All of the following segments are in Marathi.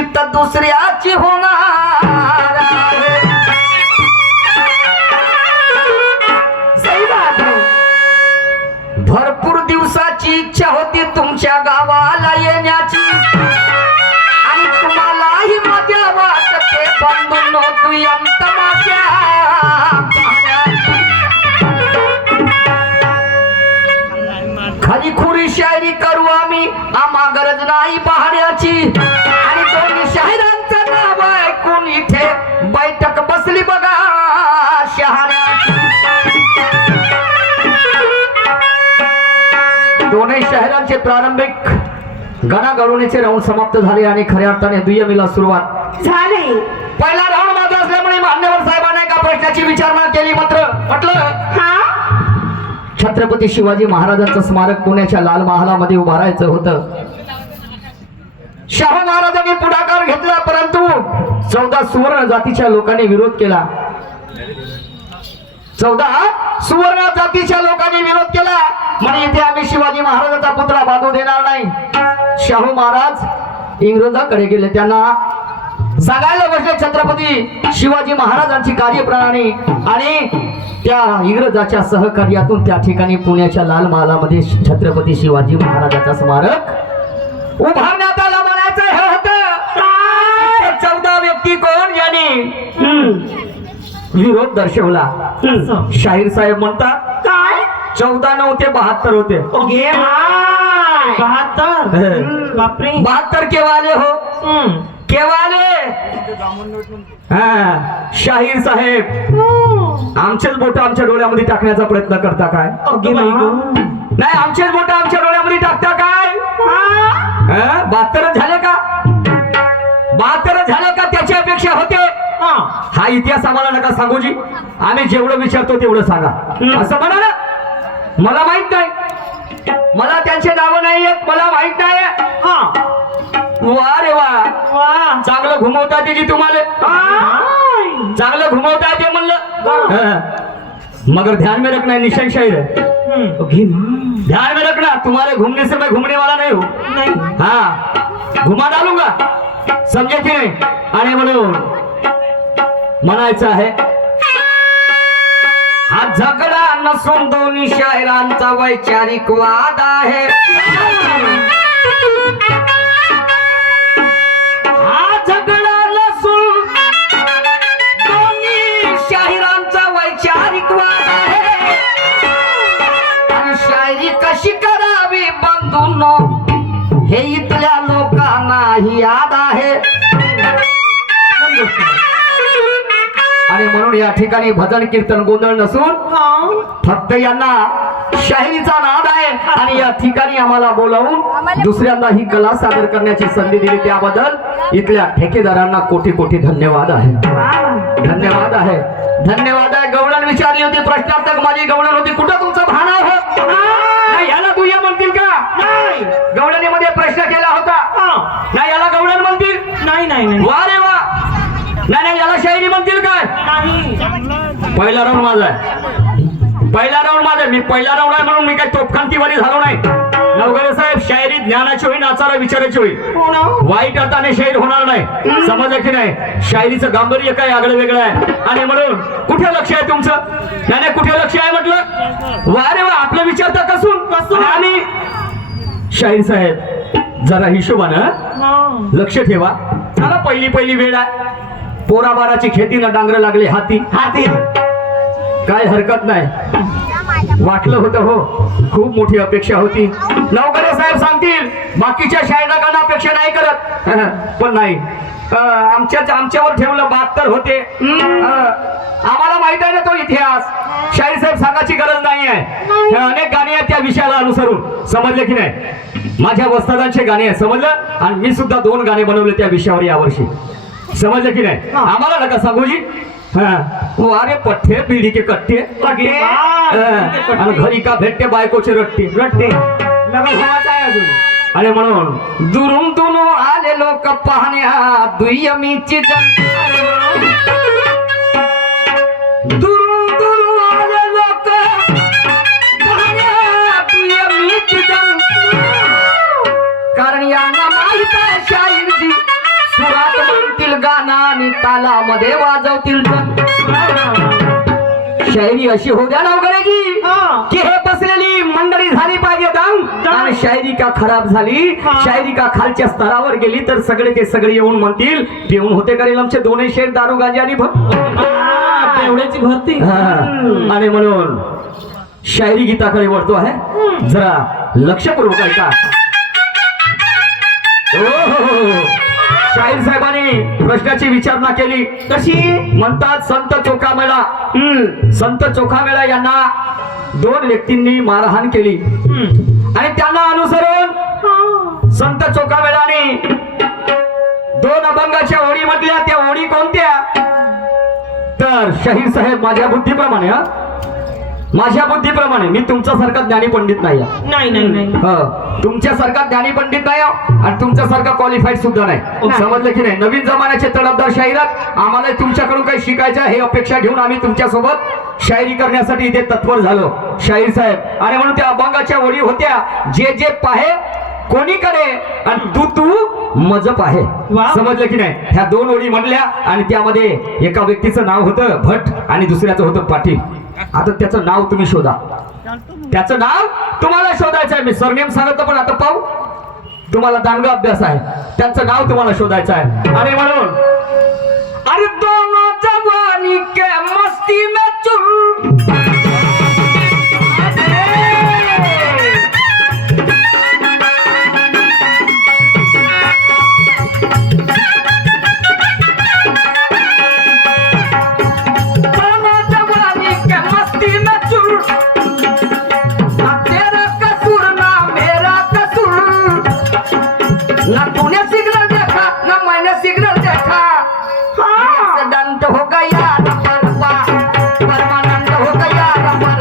चित्त दुसऱ्याची होणार आहे. सही बात है. भरपूर दिवसाची इच्छा होती तुमच्या गावाला येण्याची आणि तुम्हालाही मजा वाटते बंधूंनो दुय्यम तमाशा पाहण्याची. खरी खुरी शायरी करू आम्ही आम्हा गरज नाही पाहण्याची आणि दोन्ही शाहिरांचं नाव ऐकून इथे बैठक बसली बघा शहाण्याची. दोन्ही शहरांचे प्रारंभिक गणागणनेचे राऊंड समाप्त झाले आणि खऱ्या अर्थाने दुय्यमीला सुरुवात झाले. पहिला राऊंड माझा असल्यामुळे मान्यवर साहेबांनी एका प्रश्नाची विचारणा केली. म्हटलं हा छत्रपती शिवाजी महाराजांचं स्मारक पुण्याच्या लाल महालामध्ये उभारायचं होतं. शाहू महाराजांनी पुढाकार घेतला परंतु 14 सुवर्ण जातीच्या लोकांनी विरोध केला. 14 सुवर्ण जातीच्या लोकांनी विरोध केला म्हणजे इथे आम्ही शिवाजी महाराजांचा पुतळा बांधू देणार नाही. शाहू महाराज इंग्रजांकडे गेले. त्यांना सांगायला बसले छत्रपती शिवाजी महाराजांची कार्यप्रणाली आणि त्या इंग्रजाच्या सहकार्यातून त्या ठिकाणी पुण्याच्या लाल महालामध्ये छत्रपती शिवाजी महाराजांचा स्मारक उभारण्यात आला. म्हणायचं हे होतं 14 व्यक्ती कोण यांनी विरोध दर्शवला. शाहीर साहेब म्हणतात काय 14 नव्हते 72 होते. ओके हाय 72 बापरे 72 केव्हाले हो केव्हाले. शाहीर साहेब आमचेच बोट आमच्या डोळ्यामध्ये टाकण्याचा प्रयत्न करता काय. नाही आमचेच बोट आमच्या डोळ्यामध्ये टाकता काय. 72 झाले का 72 झाले का त्याच्यापेक्षा होते. हा इतिहास आम्हाला नका सांगू जी. आम्ही जेवढं विचारतो तेवढं सांगा असं म्हणा ना. मला माहित नाही मला त्यांचे नाव नाही येत मला माहित नाही. वा रे वा चांगलं घुमवता येते जी तुम्हाला चांगलं घुमवता येते म्हणलं. मगर ध्यान में रखना निशान शाहीर ध्यान में रखना तुम्हारे घूमने से मैं घूमने वाला नहीं हूँ. हाँ घुमा डालूंगा समझे की नाही. आणि म्हणून म्हणायचं आहे हा झगडा नसून दोन्ही शाहिरांचा वैचारिक वाद आहे. हा झगडा नसून दोन्ही शाहिरांचा वैचारिक वाद आहे. आणि शायरी कशी करावी बंधूंनो हे इथल्या लोकांनाही याद आहे. आणि म्हणून या ठिकाणी भजन कीर्तन गोंधळ नसून फक्त यांना शाहिरीचा नाद आहे आणि या ठिकाणी आम्हाला बोलावून दुसऱ्यांदा ही कला सादर करण्याची संधी दिली त्याबद्दल इथल्या ठेकेदारांना कोटी कोटी धन्यवाद आहे. धन्यवाद आहे धन्यवाद आहे. गवळण विचारली होती प्रश्नार्थक माझी गवळण होती कुठं तुमचं भाना हो नाही याला दुय्या म्हणतील का. गवळणीमध्ये प्रश्न केला होता नाही याला गवळण म्हणतील नाही वा रे वा नाही याला शायरी म्हणतील काय. पहिला राऊंड माझा आहे पहिला राऊंड माझा मी पहिला राऊंड आहे म्हणून मी काही तोफखानतीवाली झालो नाही. नवगरे साहेब शायरी ज्ञानाची होईल नाचाला विचारायची होईल वाईट अर्थाने शाहीर होणार नाही. समजलं की नाही. शायरीचं गांभीर्य काय आगळं वेगळं आहे. आणि म्हणून कुठे लक्ष आहे तुमचं नाही कुठे लक्ष आहे म्हटलं. वा रे वा आपलं विचारता कसून आणि शाहीर साहेब जरा हिशोबानं लक्ष ठेवा. मला पहिली वेळ आहे. पोराबाराची खेती न डांगर लागले हाती काय हरकत नाही. वाटलं होतं हो खूप मोठी अपेक्षा होती. नवकरे साहेब सांगतील बाकीच्या शाहिरांना अपेक्षा नाही करत पण नाही आमच्यावर ठेवलं 72 होते. आम्हाला माहित आहे ना तो इतिहास. शाहीर साहेब सांगायची गरज नाही आहे. अनेक गाणी आहेत त्या विषयाला अनुसरून समजले की नाही. माझ्या वस्तादांचे गाणे आहे समजलं आणि मी सुद्धा 2 गाणे बनवले त्या विषयावर यावर्षी समजलं की नाही. आम्हाला नका सांगू जी. अरे पठ्ठे पिढी के कट्टे आणि घरी का भेटते बायकोचे रट्टे आणि म्हणून दुरून दुरून आले लोक पाहण्या दुय्यमीची दुरून दुरून आले लोक पाहण्या दुय्यमीची कारण यांना माहित आहे शाहीरची सुरात म्हणतील गाणं आणि तालामध्ये वाजवतील ढोल. शायरी अशी हो द्या नवकऱ्याची हा. की हे बसलेली मंडळी झाली पाहिजे दंग. आणि शायरी का खराब झाली, हा. शायरी का खालच्या स्तरावर गेली तर सगळे ते सगळे येऊन म्हणतील पिऊन होते करेल आमचे दोन्ही शेर दारू गांजा आणि तेवढ्याची भरती. आणि म्हणून शायरी गीताकडे वळतो आहे, जरा लक्षपूर्वक ऐका. शाहीर साहेबांनी प्रश्नाची विचारणा केली. कशी? म्हणतात संत चोखामेळा संत चोखामेळा यांना 2 व्यक्तींनी मारहाण केली आणि त्यांना अनुसरून संत चोखामेळाने 2 अभंगाच्या ओळी म्हटल्या. त्या ओळी कोणत्या? तर शाहीर साहेब माझ्या बुद्धीप्रमाणे मी तुमच्यासारखा ज्ञानी पंडित नाही आहे. नाही नाही नाही. तुमच्यासारखा ज्ञानी पंडित नाही आणि तुमच्यासारखा क्वालिफाईड सुद्धा नाही. समजलं की नाही? नवीन जमान्याचे तडफदार शाहिरात आम्हाला तुमच्याकडून काही शिकायचं हे अपेक्षा घेऊन आम्ही तुमच्यासोबत शायरी करण्यासाठी इथे तत्पर झालो शाहीर साहेब. आणि म्हणून त्या अभंगाच्या ओळी होत्या, जे जे पाहे कोणी करे आणि तू मजप आहे. वाह. समजलं की नाही? ह्या 2 ओळी म्हणल्या आणि त्यामध्ये एका व्यक्तीचं नाव होतं भट आणि दुसऱ्याचं होतं पाटील. आता त्याचं नाव तुम्ही शोधा. त्याचं नाव तुम्हाला शोधायचं आहे. मी सरनेम सांगतो पण आता पाहू, तुम्हाला दांडगा अभ्यास आहे. त्यांचं नाव तुम्हाला शोधायचं आहे. आणि म्हणून अरे दोनों जवानी के मस्ती में चुर ना तूने सिग्नल देखा ना मैंने सिग्नल देखा. एक्सीडेंट हो गया रबरपा, परमानेंट हो गया रबरपा.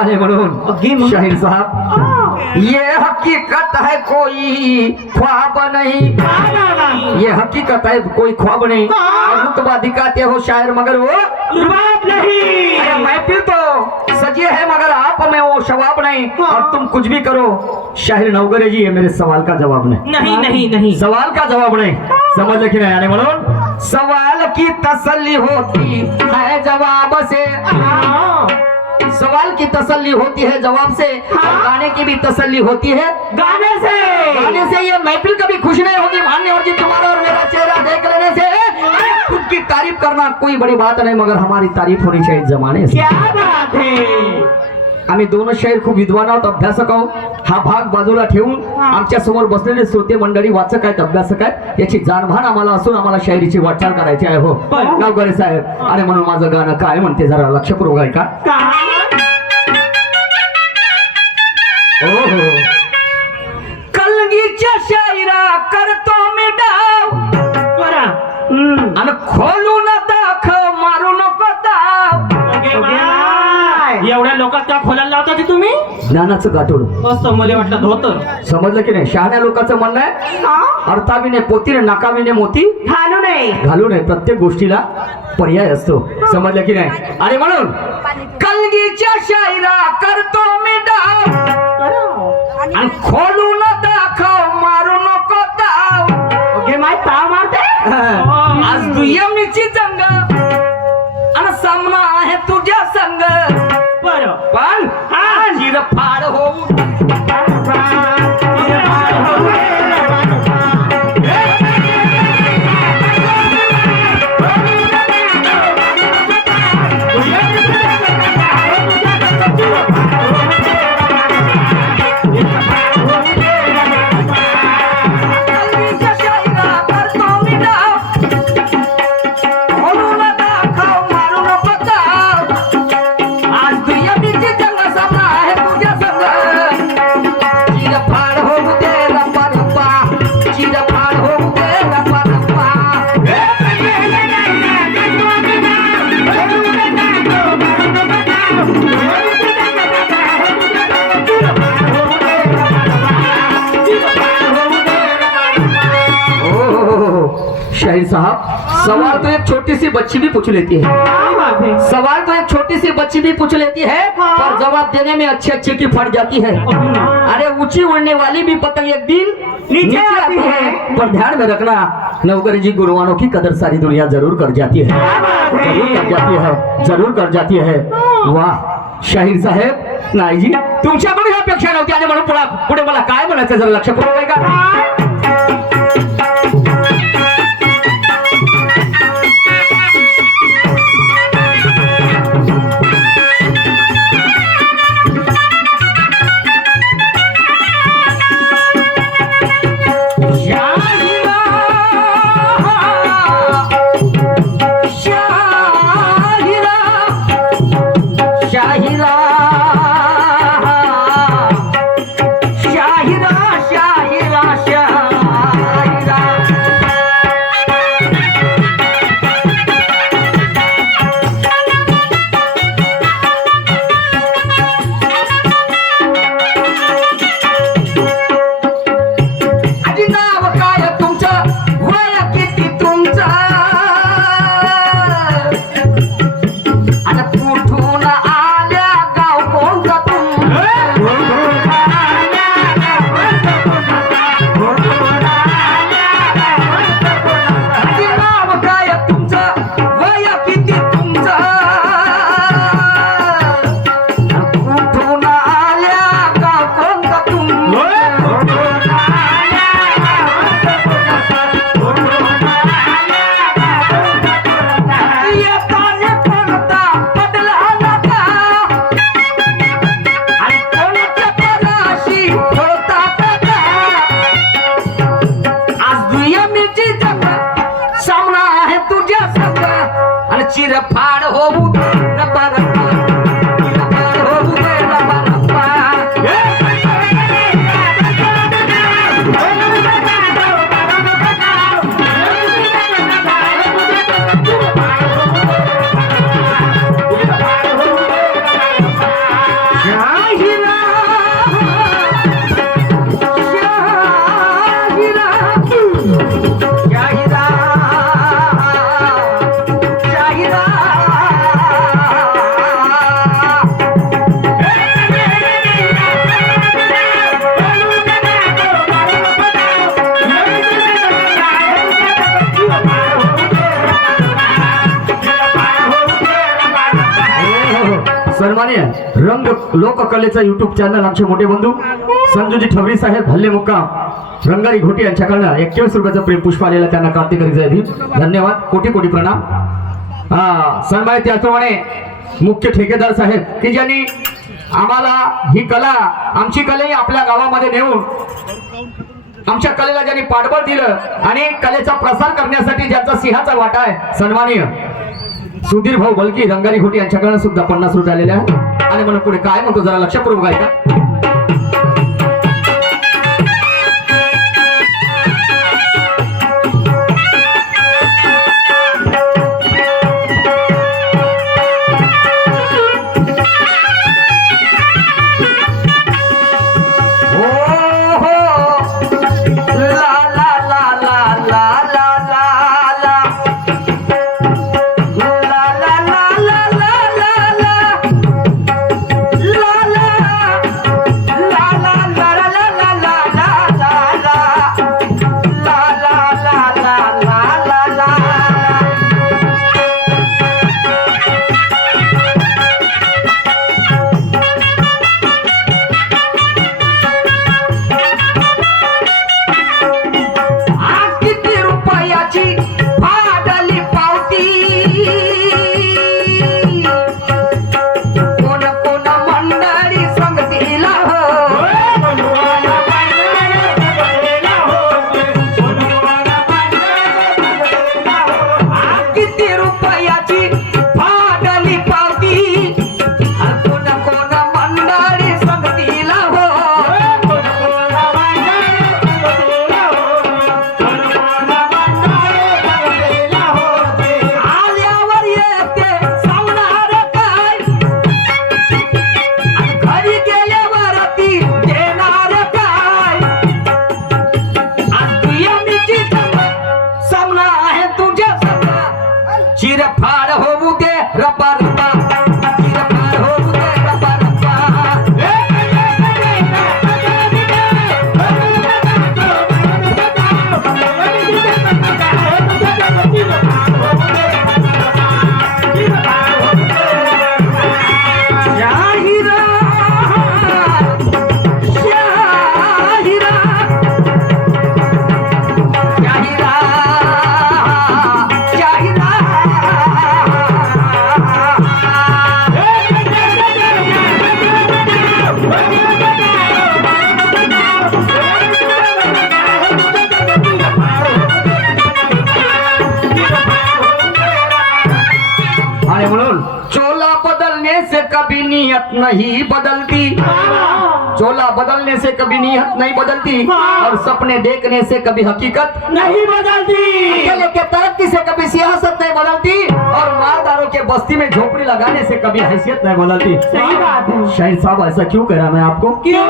अरे म्हणून शाहीर साहब, ये हकीकत है कोई ख्वाब नहीं, ये हकीकत है कोई ख्वाब नहीं. रुतबा दिखाते हो शायर मगर वो रुबाब नहीं. अरे महफिल तो सजी है मगर आप में वो शवाब नहीं. और तुम कुछ भी करो शाहिर नवगरे जी, ये मेरे सवाल का जवाब नहीं. नहीं नहीं नहीं. सवाल का जवाब नहीं. समझ की नहीं? आणि म्हणून सवाल की तसल्ली होती है जवाब से, सवाल की तसल्ली होती है जवाब से, और गाने की भी तसल्ली होती है गाने से. गाने से. ये महफिल कभी खुश नहीं होगी मान्यवर जी तुम्हारा और मेरा चेहरा देख लेने से. खुद की तारीफ करना कोई बड़ी बात नहीं, मगर हमारी तारीफ होनी चाहिए जमाने से. क्या बात है. आम्ही 2 शाहीर खूप विद्वान आहोत, अभ्यासक आहोत. हा भाग बाजूला ठेवून आमच्या समोर बसलेले श्रोते मंडळी, वाचक आहेत, अभ्यासक आहेत, याची जाणभान आम्हाला असून आम्हाला शायरीची वाटचाल करायची आहे. हो नवगरे साहेब. आणि म्हणून माझं गाणं काय म्हणते जरा लक्षपूर्वक ऐका. कलगीच्या शायरा करतो मी डाव, बरा. आणि खोलून दाखव मारू नको दाव. एवढ्या लोकात त्या खोलायला लावता तुम्ही? ज्ञानाचं गाठोड. असं मला वाटलं धोतर. समजलं की नाही? शहाण्या लोकांचं म्हणणं आहे अर्थाविने पोतीने नाकाविने मोती घालू नये. घालू नये. प्रत्येक गोष्टीला पर्याय असतो. समजलं की नाही? आणि म्हणून कलगीच्या शायरा करतो मी डाव, आणि खोलून दाखव मारू नको दाव. ओके माय ताव मारते. आज दुय्यमीची जंग आणि सामना आहे तुझ्या संग, बरं. पण चिरफाड होऊ शाहिर साहब, सवाल तो एक छोटी सी बच्ची भी पूछ लेती है। क्या बात है? सवाल तो एक छोटी सी बच्ची भी पूछ लेती है, पर जवाब देने में अच्छे अच्छे की फट जाती है। अरे ऊंची उड़ने वाली भी पतंग एक दिन नीचे आती है, पर ध्यान में रखना नौकरी जी गुरुवानों की कदर सारी दुनिया जरूर कर जाती है, जरूर कर जाती है, जरूर कर जाती है। वाह शाहीर साहेब, नाही जी तुमच्याकडून ही अपेक्षा नव्हती, आणि म्हणून पुढे मला काय म्हणायचं जरा लक्ष करून का? चिरफाड होऊ दे रब्बा रब्बा, चिरफाड होऊ दे रब्बा रब्बा। शाहिरा, शाहिरा, शाहिरा, सन्मान्य रंग लोककलेचा युट्यूब चॅनल आमचे मोठे बंधू संजूजी ठवरी साहेब हल्ले मुक्काम रंगारी घोटी यांच्याकडनं 21 रुपयाचं प्रेम पुष्प आलेलं, त्यांना क्रांतिकारी जय भीम, धन्यवाद, कोटी कोटी प्रणाम। सन्मान्य त्याचप्रमाणे मुख्य ठेकेदार साहेब की ज्यांनी आम्हाला ही कला, आमची कला आपल्या गावामध्ये नेऊन आमच्या कलेला ज्यांनी पाठबळ दिलं आणि कलेचा प्रसार करण्यासाठी ज्यांचा सिंहाचा वाटा आहे, सन्माननीय सुधीर भाऊ बलकी रंगारी घोटी यांच्याकडे सुद्धा 50 रुपये आलेले आहे। आणि म्हणून पुढे काय म्हणतो जरा लक्षपूर्वक ऐका। नीयत नहीं बदलती, चोला बदलने से कभी नीयत नहीं बदलती, और सपने देखने से कभी हकीकत नहीं बदलती। अकेले के तरक्की से कभी सियासत नहीं बदलती, और मालदारों के बस्ती में झोपड़ी लगाने से कभी हैसियत नहीं बदलती। सही बात है। शाहिद साहब ऐसा क्यों कह रहा मैं आपको? क्यों?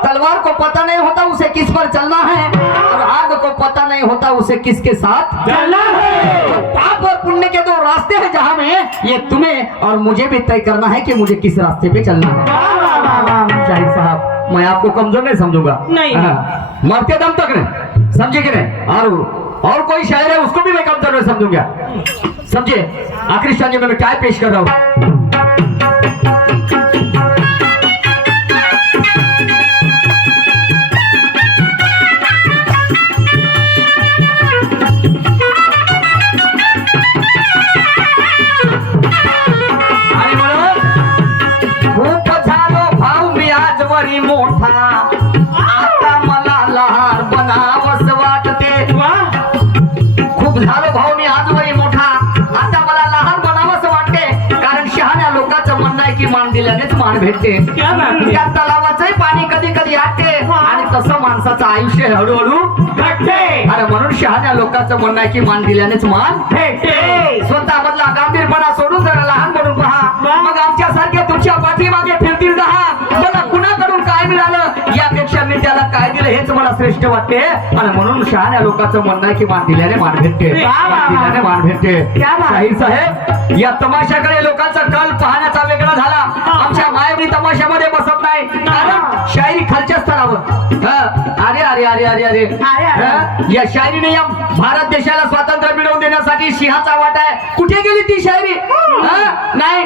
तलवार को पता नहीं होता उसे किस पर चलना है, और आग को पता नहीं होता उसे किसके साथ चलना है। पाप और पुण्य के दो रास्ते हैं, जहाँ में ये तुम्हें और मुझे भी तय करना है कि मुझे किस रास्ते पे चलना है। शाहिद साहब, मैं आपको कमजोर नहीं समझूंगा, नहीं। हाँ, मरते दम तक नहीं, समझे कि नहीं? और कोई शायर है उसको भी मैं कमजोर नहीं समझूंगा, समझे? आखिरी स्टांजे में मैं क्या पेश कर रहा हूँ। मोठा आता मला लहान बनावस वाटते, खूप झालं भाऊ मी आजवरी मोठा, आता मला लहान बनावस वाटते, कारण शहाण्या लोकांचं म्हणणं आहे की मान दिल्यानेच मान भेटते. क्या बात है? त्या तलावाचंही पाणी कधी कधी आटते, आणि तसं माणसाचं आयुष्य हळूहळू घटते. अरे म्हणून शहाण्या लोकांचं म्हणणं आहे की मान दिल्यानेच मान भेटते. स्वतः मधला गांभीरपणा सोडून जरा लहान म्हणून पहा, मग आमच्या सारखे तुमच्या पाठीमागे फिरतील दहा. मला कुणाकडून काय मिळालं यापेक्षा मी त्याला काय दिलं हेच मला श्रेष्ठ वाटते, आणि म्हणून शहाण्या लोकांचं म्हणणं आहे की मान दिल्याने मान भेटते, मान दिल्याने मान भेटते. शाहीर साहेब, या तमाशाकडे लोकांचा कल पाहण्याचा वेगळा झाला. आमच्या मायबी तमाशामध्ये बसत नाही, कारण शायरी खालच्या स्तरावर. अरे अरे अरे अरे अरे या शायरीने या भारत देशाला स्वातंत्र्य मिळवून देण्यासाठी सिंहाचा वाटा आहे. कुठे गेली ती शायरी? नाही,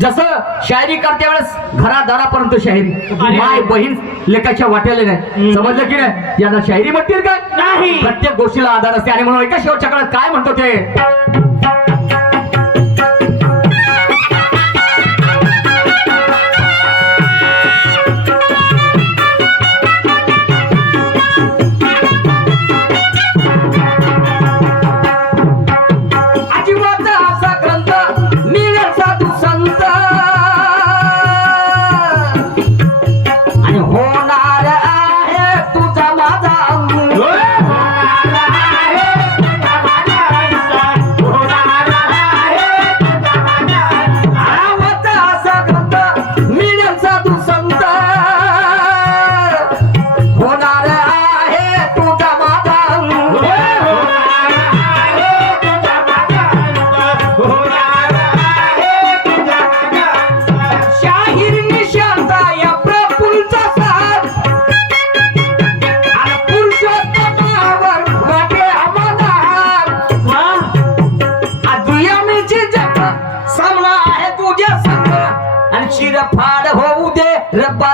जसं शायरी करते वेळेस घरादारापर्यंत शायरी, माय बहीण लेखाच्या वाट्याला नाही, समजलं की नाही? यांना शायरी म्हणतील काय? नाही. प्रत्येक गोष्टीला आधार असते, आणि म्हणून एका शेवटच्या काळात काय म्हणतो ते, फाड होऊ दे रब्बा